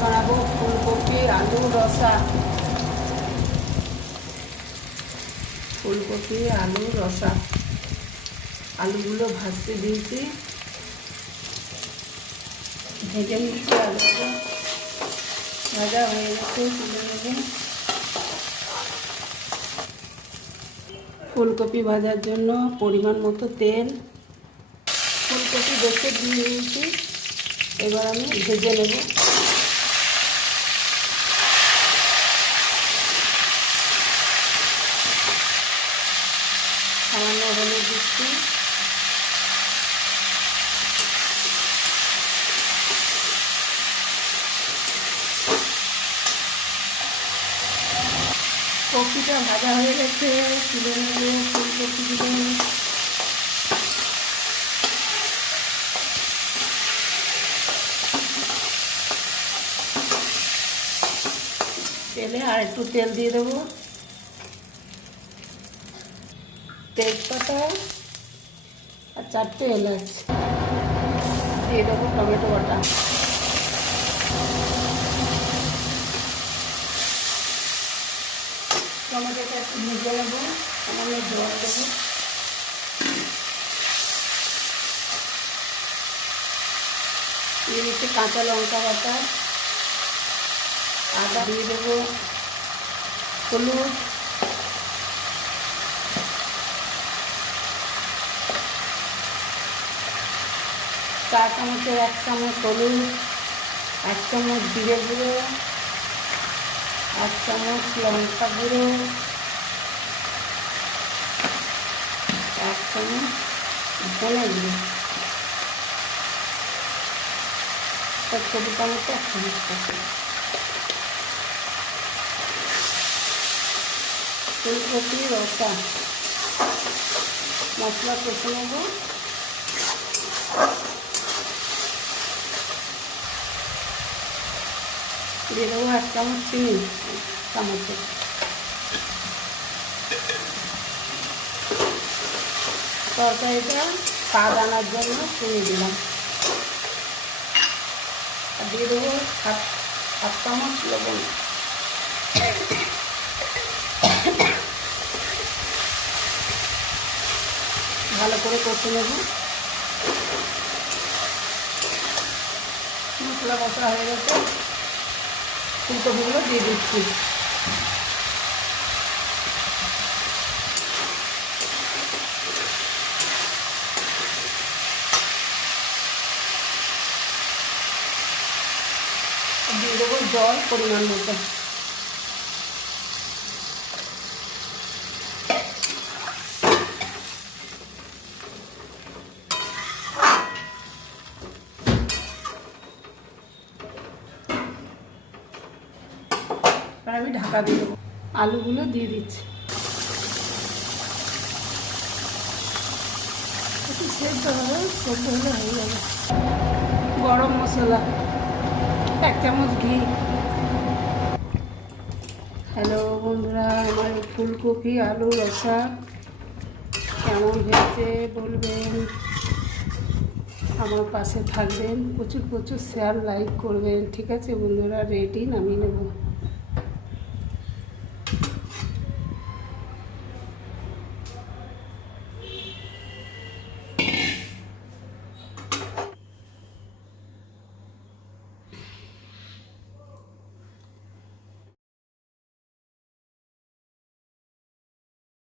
বানাবো, ফুলকপি, আলু, রসা। ফুলকপি, আলু, রসা। আলুগুলো ভাজতে দিয়েছি। ভেজে নিচ্ছি আলুগুলো। ভাজা হয়ে গেছে, তুলে নেবে। ফুলকপি ভাজার জন্য পরিমাণ মতো তেল। ফুলকপি বেছে দিয়ে দিয়েছি। এবার আমি ভেজে নেব। সামান্য হলুদ দিচ্ছি। কপিটা ভাজা হয়ে গেছে, তুলে নেব ফুলকপিগুলো তেলে আর একটু তেল দিয়ে দেবো। তেজপাতা আর চারটে এলাচ। দিয়ে দেবো টমেটো বাটা। টমেটোটা একটু ভেজে নেব, সামান্য জল দেবো। দিয়ে দিচ্ছি কাঁচা লঙ্কা বাটা। আদা দিয়ে দেবো, হলুদ। চা চামচের এক চামচ হলুদ, এক চামচ জিরে গুঁড়ো, এক চামচ লঙ্কা গুঁড়ো, এক চামচ ধনে গুঁড়ো। এক ছোটো চামচে এক চামচ থাকে ফুলকপি রসা। মশলা কষে নেব। দিয়ে দেবো এক চামচ চিনি, চামচে। তরকারিটা স্বাদ আনার জন্য চিনি দিলাম। আর দিয়ে দেবো সাত সাত চামচ লবণ। ভালো করে কষে নেব। মশলা কষা হয়ে গেছে। ফুলকপিগুলো দিয়ে দিচ্ছি। দিয়ে দেবো জল পরিমাণ মতো। আর আমি ঢাকা দিয়ে দেবো। আলুগুলো দিয়ে দিচ্ছি। একটু সেদ্ধ হবে, সেদ্ধ হলে হয়ে যাবে। গরম মশলা, এক চামচ ঘি। হ্যালো বন্ধুরা, আমার ফুলকপি, আলু, রসা কেমন হয়েছে বলবেন? আমার পাশে থাকবেন। প্রচুর প্রচুর শেয়ার লাইক করবেন। ঠিক আছে বন্ধুরা রেডি নামিয়ে নেব।